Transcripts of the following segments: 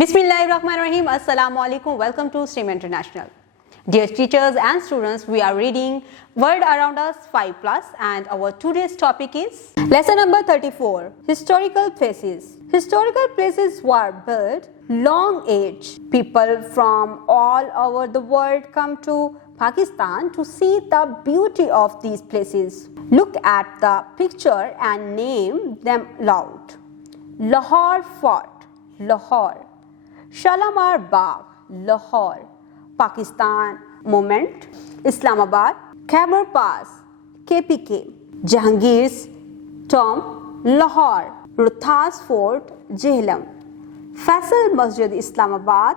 Bismillahirrahmanirrahim. Assalamu alaikum. Welcome to STEAM International. Dear teachers and students, we are reading World Around Us 5+ and our today's topic is lesson number 34, Historical Places. Historical places were built long age. People from all over the world come to Pakistan to see the beauty of these places. Look at the picture and name them loud. Lahore Fort, Lahore. Shalimar Bagh, Lahore. Pakistan Monument, Islamabad. Khyber Pass, KPK. Jahangir's tomb, Lahore. Rohtas Fort, Jhelum. Faisal Masjid, Islamabad.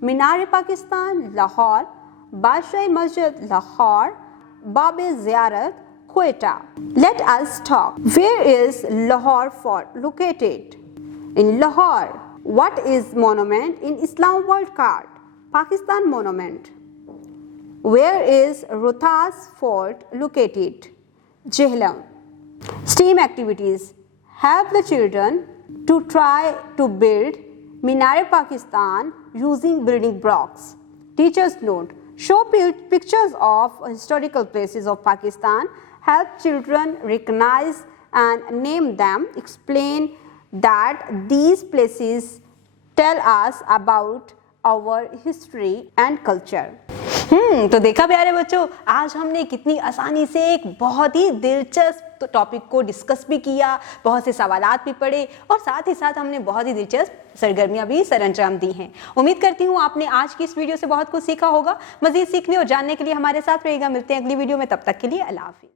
Minar-e-Pakistan, Lahore. Badshah Masjid, Lahore. Bab-e-Ziyarat, Quetta. Let us talk. Where is Lahore Fort located? In Lahore. What is monument in Islamabad card? Pakistan Monument. Where is Rohtas Fort located? Jhelum. STEAM activities. Help the children to try to build Minar-e-Pakistan using building blocks. Teacher's note. Show pictures of historical places of Pakistan. Help children recognize and name them. Explain that these places tell us about our history and culture. तो देखा प्यारे बच्चों, आज हमने कितनी आसानी से एक बहुत ही दिलचस्प टॉपिक को डिस्कस भी किया, बहुत से सवालात भी पढ़े और साथ ही साथ हमने बहुत ही दिलचस्प सरगर्मियां भी सर अंजाम दी हैं। उम्मीद करती हूँ आपने आज की इस वीडियो से बहुत कुछ सीखा होगा। मजीद सीखने और जानने के लिए हमारे साथ रहिएगा। मिलते हैं अगली वीडियो में, तब तक के लिए अल्लाह हाफिज़।